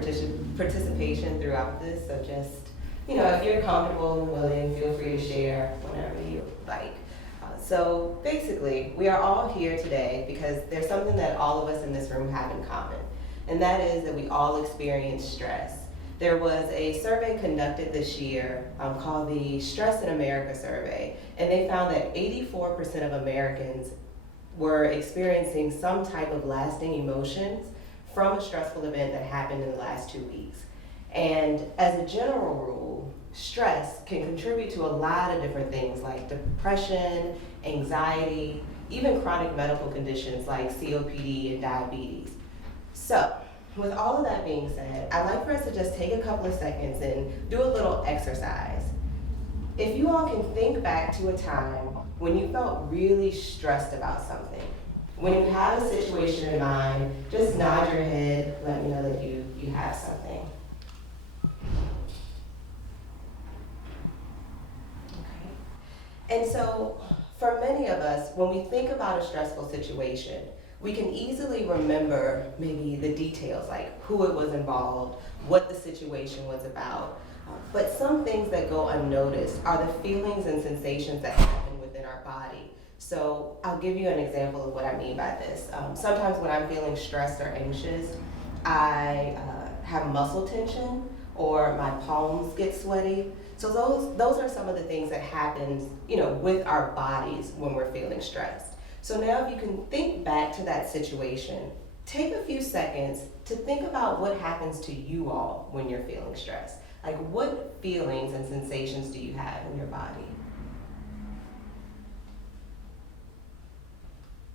participation throughout this, so just, if you're comfortable and willing, feel free to share whenever you like. So basically, we are all here today because there's something that all of us in this room have in common, and that is that we all experience stress. There was a survey conducted this year called the Stress in America survey, and they found that 84% of Americans were experiencing some type of lasting emotions from a stressful event that happened in the last 2 weeks. And as a general rule, stress can contribute to a lot of different things like depression, anxiety, even chronic medical conditions like COPD and diabetes. So, with all of that being said, I'd like for us to just take a couple of seconds and do a little exercise. If you all can think back to a time when you felt really stressed about something, when you have a situation in mind, just nod your head, let me know that you have something. And so, for many of us, when we think about a stressful situation, we can easily remember maybe the details, like who it was involved, what the situation was about. But some things that go unnoticed are the feelings and sensations that happen within our body. So I'll give you an example of what I mean by this. Sometimes when I'm feeling stressed or anxious, I have muscle tension or my palms get sweaty. So those are some of the things that happens, with our bodies when we're feeling stressed. So now if you can think back to that situation, take a few seconds to think about what happens to you all when you're feeling stressed. Like, what feelings and sensations do you have in your body?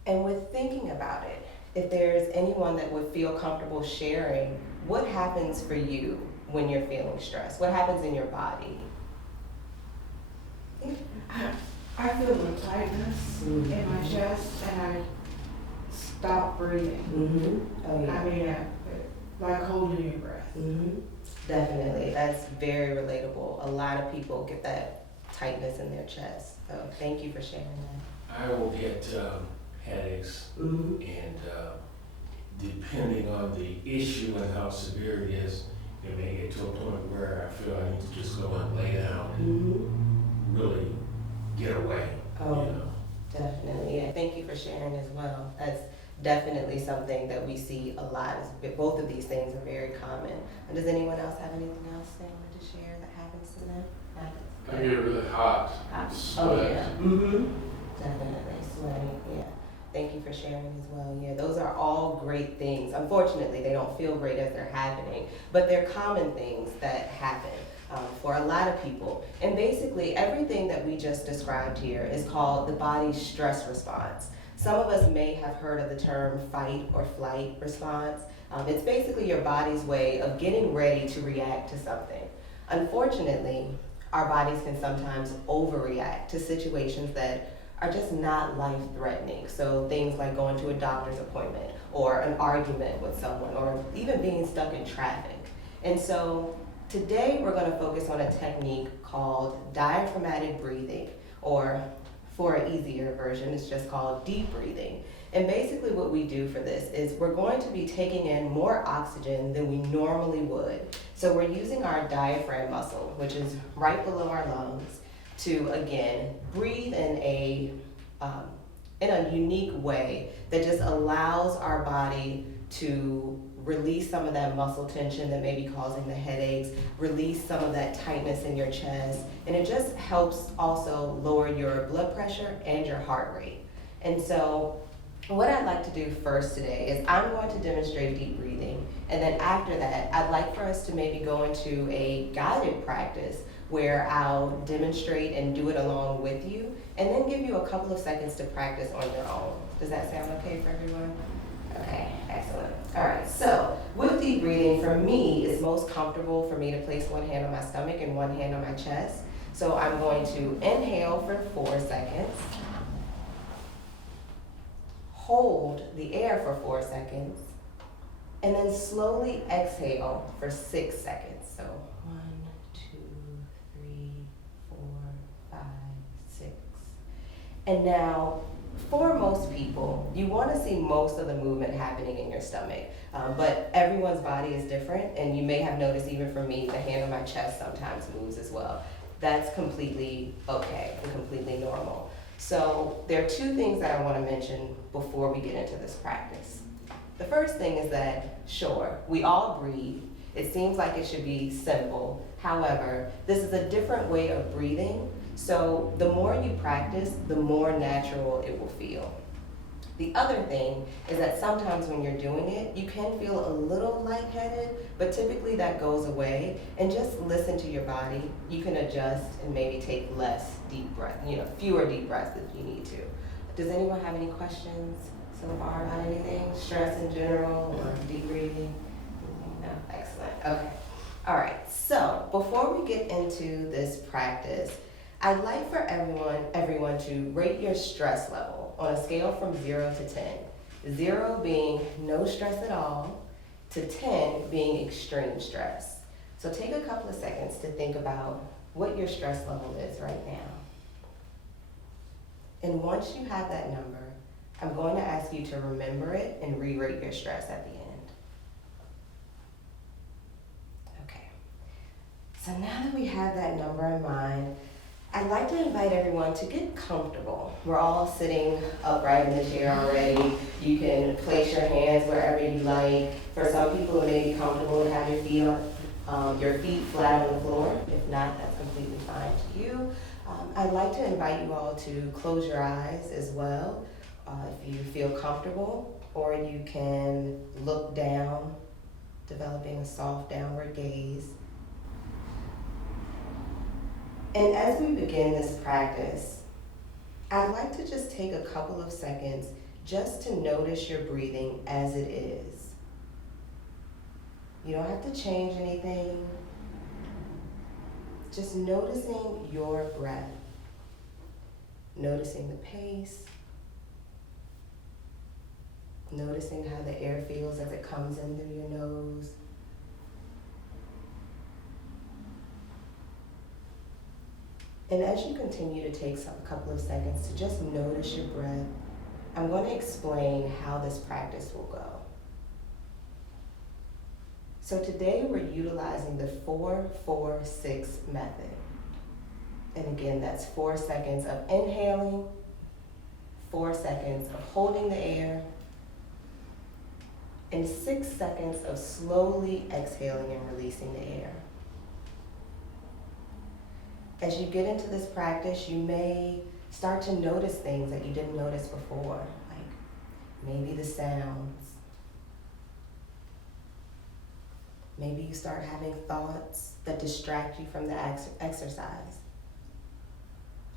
And with thinking about it, if there's anyone that would feel comfortable sharing, what happens for you when you're feeling stressed? What happens in your body? I feel a tightness in my chest and I stop breathing. Mm-hmm. Oh, yeah. I mean, like holding your breath. Mm-hmm. Definitely, that's very relatable. A lot of people get that tightness in their chest. So thank you for sharing that. I will get headaches, Mm-hmm. and depending on the issue and how severe it is, it may get to a point where I feel I need to just go and lay down and Mm-hmm. really get away. Oh, definitely. Yeah, thank you for sharing as well. That's definitely something that we see a lot. Both of these things are very common. And does anyone else have anything else they wanted to share that happens to them? I get really hot. Oh, yeah. Mm-hmm. Definitely. Sweating, yeah. Thank you for sharing as well. Yeah, those are all great things. Unfortunately, they don't feel great as they're happening, but they're common things that happen for a lot of people. And basically, everything that we just described here is called the body's stress response. Some of us may have heard of the term fight or flight response. It's basically your body's way of getting ready to react to something. Unfortunately, our bodies can sometimes overreact to situations that are just not life-threatening. So things like going to a doctor's appointment or an argument with someone or even being stuck in traffic. And so today we're going to focus on a technique called diaphragmatic breathing, or for an easier version, it's just called deep breathing. And basically what we do for this is we're going to be taking in more oxygen than we normally would. So we're using our diaphragm muscle, which is right below our lungs, to again breathe in a unique way that just allows our body to release some of that muscle tension that may be causing the headaches, release some of that tightness in your chest, and it just helps also lower your blood pressure and your heart rate. And so what I'd like to do first today is I'm going to demonstrate deep breathing, and then after that I'd like for us to maybe go into a guided practice where I'll demonstrate and do it along with you, and then give you a couple of seconds to practice on your own. Does that sound okay for everyone? Okay, excellent. All right, so with deep breathing, for me, it's most comfortable for me to place one hand on my stomach and one hand on my chest. So I'm going to inhale for 4 seconds, hold the air for 4 seconds, and then slowly exhale for 6 seconds. So 1, 2, 3, 4, 5, 6. And now for most people, you want to see most of the movement happening in your stomach. But everyone's body is different, and you may have noticed, even for me, the hand on my chest sometimes moves as well. That's completely okay and completely normal. So there are two things that I want to mention before we get into this practice. The first thing is that, sure, we all breathe. It seems like it should be simple. However, this is a different way of breathing, so the more you practice, the more natural it will feel. The other thing is that sometimes when you're doing it, you can feel a little lightheaded, but typically that goes away. And just listen to your body. You can adjust and maybe take less deep breath, fewer deep breaths if you need to. Does anyone have any questions so far about anything? Stress in general or deep breathing? No? Excellent. Okay. All right. So before we get into this practice, I'd like for everyone to rate your stress level on a scale from 0 to 10. 0 being no stress at all, to 10 being extreme stress. So take a couple of seconds to think about what your stress level is right now. And once you have that number, I'm going to ask you to remember it and re-rate your stress at the end. Okay. So now that we have that number in mind, I'd like to invite everyone to get comfortable. We're all sitting upright in the chair already. You can place your hands wherever you like. For some people, it may be comfortable to have your feet flat on the floor. If not, that's completely fine to you. I'd like to invite you all to close your eyes as well, if you feel comfortable, or you can look down, developing a soft downward gaze. And as we begin this practice, I'd like to just take a couple of seconds just to notice your breathing as it is. You don't have to change anything. Just noticing your breath. Noticing the pace. Noticing how the air feels as it comes in through your nose. And as you continue to take a couple of seconds to just notice your breath, I'm going to explain how this practice will go. So today we're utilizing the 4-4-6 method. And again, that's 4 seconds of inhaling, 4 seconds of holding the air, and 6 seconds of slowly exhaling and releasing the air. As you get into this practice, you may start to notice things that you didn't notice before, like maybe the sounds. Maybe you start having thoughts that distract you from the exercise.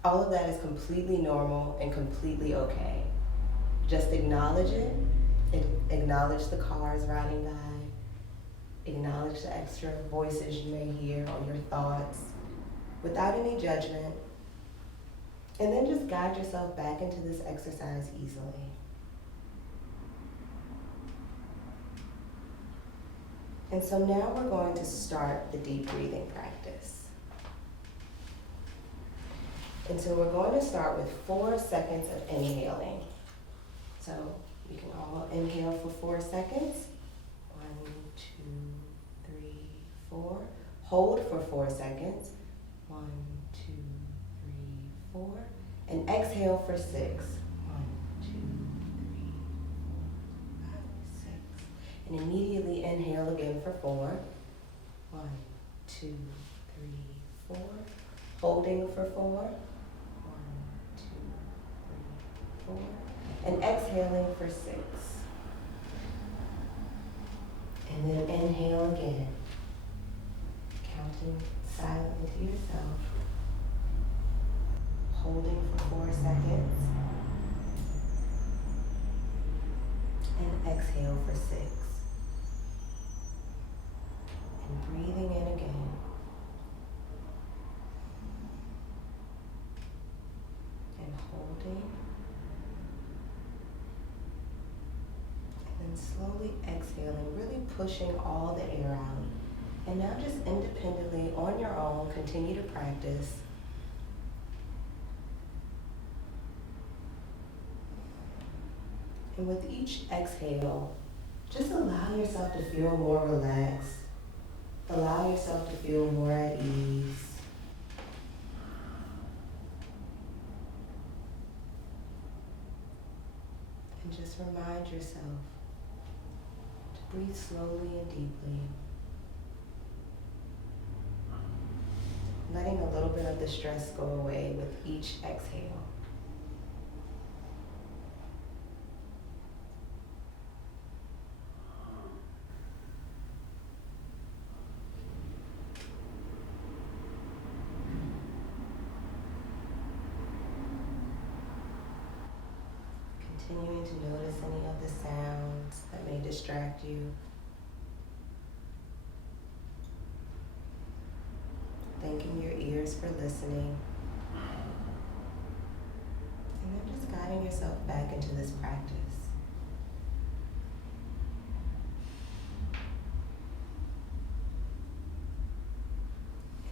All of that is completely normal and completely okay. Just acknowledge it. Acknowledge the cars riding by. Acknowledge the extra voices you may hear or your thoughts, without any judgment, and then just guide yourself back into this exercise easily. And so now we're going to start the deep breathing practice. And so we're going to start with 4 seconds of inhaling. So you can all inhale for 4 seconds. 1, 2, 3, 4. Hold for 4 seconds. 1, 2, 3, 4. And exhale for 6. 1, 2, 3, 4, 5, 6. And immediately inhale again for 4. 1, 2, 3, 4. Holding for 4. 1, 2, 3, 4. And exhaling for 6. And then inhale again. Counting silently to yourself. Holding for 4 seconds. And exhale for 6. And breathing in again. And holding. And then slowly exhaling, really pushing all the air out. And now just independently, on your own, continue to practice. And with each exhale, just allow yourself to feel more relaxed. Allow yourself to feel more at ease. And just remind yourself to breathe slowly and deeply. Letting a little bit of the stress go away with each exhale. Continuing to notice any of the sounds that may distract you. Thanking your ears for listening. And then just guiding yourself back into this practice.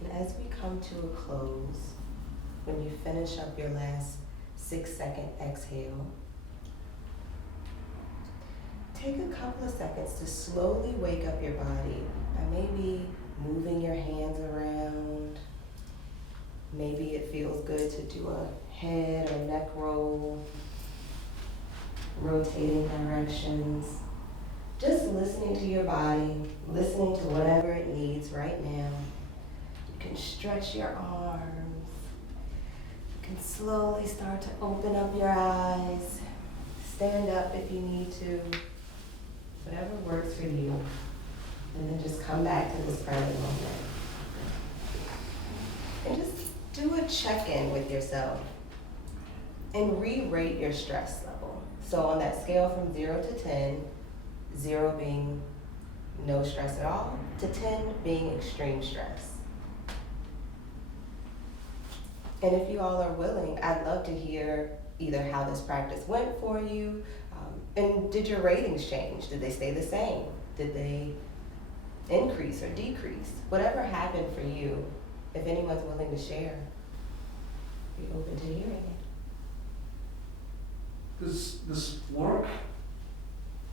And as we come to a close, when you finish up your last 6-second exhale, take a couple of seconds to slowly wake up your body by maybe moving your hands around. Maybe it feels good to do a head or neck roll, rotating directions. Just listening to your body, listening to whatever it needs right now. You can stretch your arms. You can slowly start to open up your eyes. Stand up if you need to. Whatever works for you. And then just come back to this present moment. And just do a check-in with yourself. And re-rate your stress level. So on that scale from 0 to 10, 0 being no stress at all, to 10 being extreme stress. And if you all are willing, I'd love to hear either how this practice went for you, and did your ratings change? Did they stay the same? Did they increase or decrease? Whatever happened for you, if anyone's willing to share, be open to hearing it. Does this work?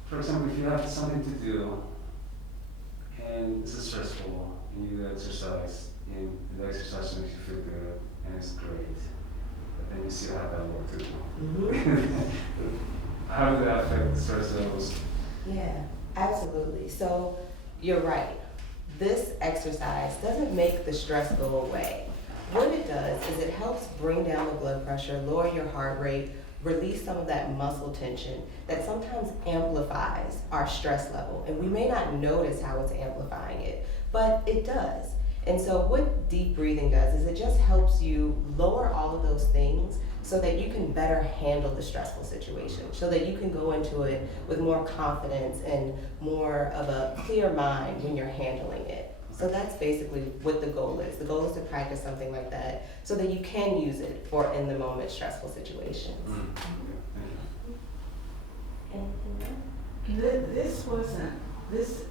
For example, if you have something to do and it's stressful and you exercise and the exercise makes you feel good and it's great, but then you still have that work to do. Mm-hmm. How does that affect the stress levels? Yeah, absolutely. So you're right. This exercise doesn't make the stress go away. What it does is it helps bring down the blood pressure, lower your heart rate, release some of that muscle tension that sometimes amplifies our stress level. And we may not notice how it's amplifying it, but it does. And so what deep breathing does is it just helps you lower all of those things so that you can better handle the stressful situation, so that you can go into it with more confidence and more of a clear mind when you're handling it. So that's basically what the goal is. The goal is to practice something like that so that you can use it for in the moment stressful situations. This wasn't, this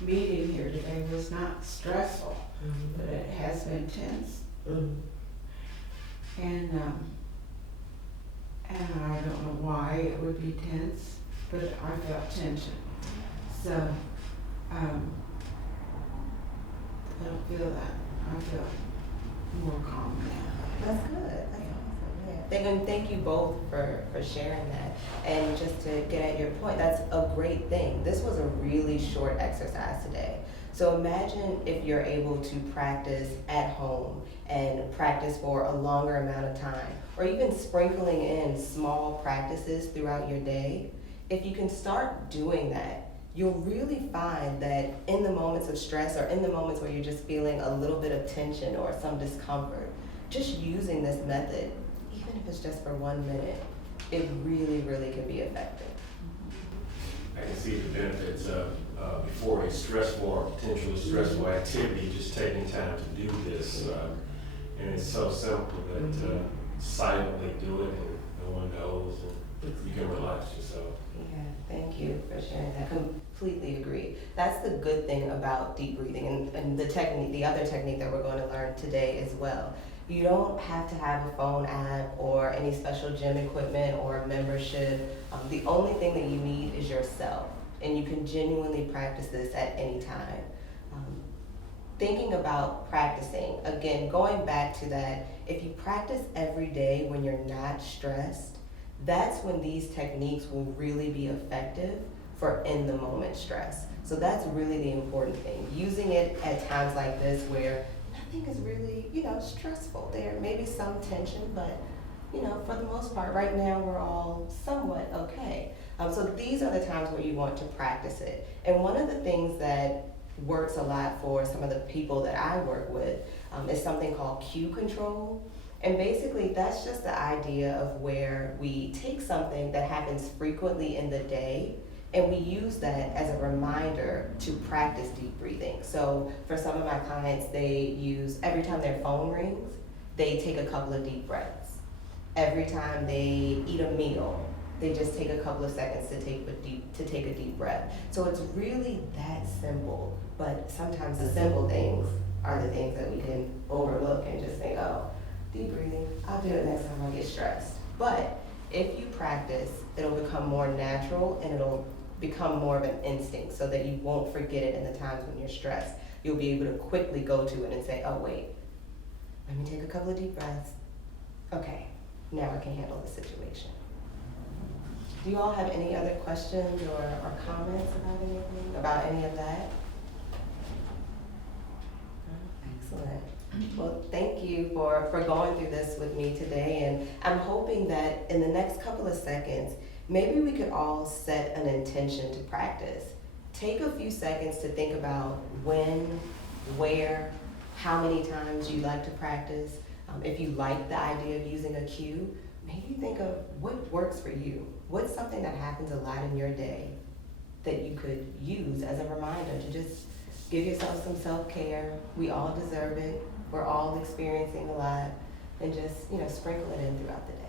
meeting here today was not stressful, but it has been tense. And I don't know why it would be tense, but I felt tension. So, I don't feel that. I feel more calm now. That's good. That's awesome. Yeah. And thank you both for sharing that. And just to get at your point, that's a great thing. This was a really short exercise today. So imagine if you're able to practice at home and practice for a longer amount of time, or even sprinkling in small practices throughout your day. If you can start doing that, you'll really find that in the moments of stress or in the moments where you're just feeling a little bit of tension or some discomfort, just using this method, even if it's just for 1 minute, it really, really can be effective. I can see the benefits of before a stressful or potentially stressful activity, just taking time to do this. And it's so simple that silently do it and no one knows, and you can relax yourself. Yeah, thank you for sharing that. Completely agree. That's the good thing about deep breathing and the technique, the other technique that we're going to learn today as well. You don't have to have a phone app or any special gym equipment or a membership. The only thing that you need is yourself, and you can genuinely practice this at any time. Thinking about practicing, again, going back to that, if you practice every day when you're not stressed, that's when these techniques will really be effective for in the moment stress. So that's really the important thing. Using it at times like this where nothing is really, stressful. There may be some tension, but, for the most part, right now we're all somewhat okay. So these are the times where you want to practice it. And one of the things that works a lot for some of the people that I work with is something called cue control. And basically that's just the idea of where we take something that happens frequently in the day and we use that as a reminder to practice deep breathing. So for some of my clients, they use, every time their phone rings, they take a couple of deep breaths. Every time they eat a meal, they just take a couple of seconds to take a deep breath. So it's really that simple, but sometimes the simple things are the things that we can overlook and just think, oh, deep breathing, I'll do it next time I get stressed. But if you practice, it'll become more natural and it'll become more of an instinct so that you won't forget it in the times when you're stressed. You'll be able to quickly go to it and say, oh wait, let me take a couple of deep breaths. Okay, now I can handle the situation. Do you all have any other questions or comments about anything, about any of that? Excellent. Well, thank you for going through this with me today, and I'm hoping that in the next couple of seconds, maybe we could all set an intention to practice. Take a few seconds to think about when, where, how many times you like to practice. If you like the idea of using a cue, maybe think of what works for you. What's something that happens a lot in your day that you could use as a reminder to just give yourself some self-care. We all deserve it. We're all experiencing a lot, and just, sprinkle it in throughout the day.